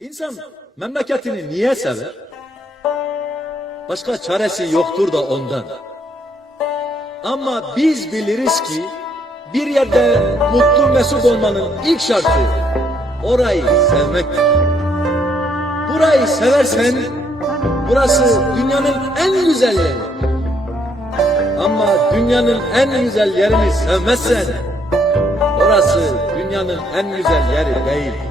İnsan memleketini niye sever? Başka çaresi yoktur da ondan. Ama biz biliriz ki bir yerde mutlu mesut olmanın ilk şartı orayı sevmektir. Burayı seversen burası dünyanın en güzel yeri. Ama dünyanın en güzel yerini sevmezsen orası dünyanın en güzel yeri değil.